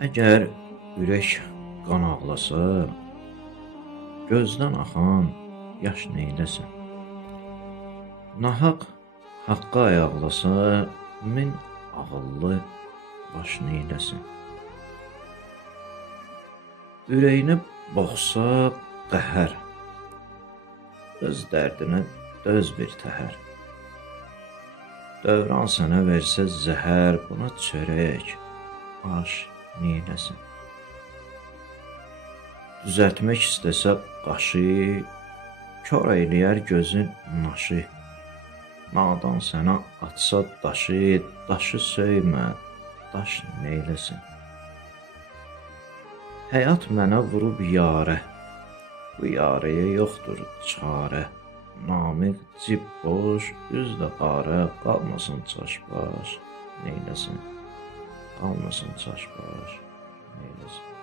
Əgər ürək qan ağlasa, gözdən axan yaş neyləsin? Nahaq haqqa ayaqlasa, min ağıllı baş neyləsin? Ürəyini boğsa qəhər, öz dərdinə döz bir təhər. Dövran sənə versə zəhər, buna çörək, aş neyləsin? Düzəltmək istəsə qaşı, kor eyləyər gözün naşı. Nadan sənə atsa daşı, daşı söymə, daş neyləsin? Həyat mənə vurub yarə, bu yarəyə yoxdur çarə. Namiq cib boş, üz də qarə, qalmasın çaşbaş, neyləsin? Qalmasın çaşbaş, neyləsin?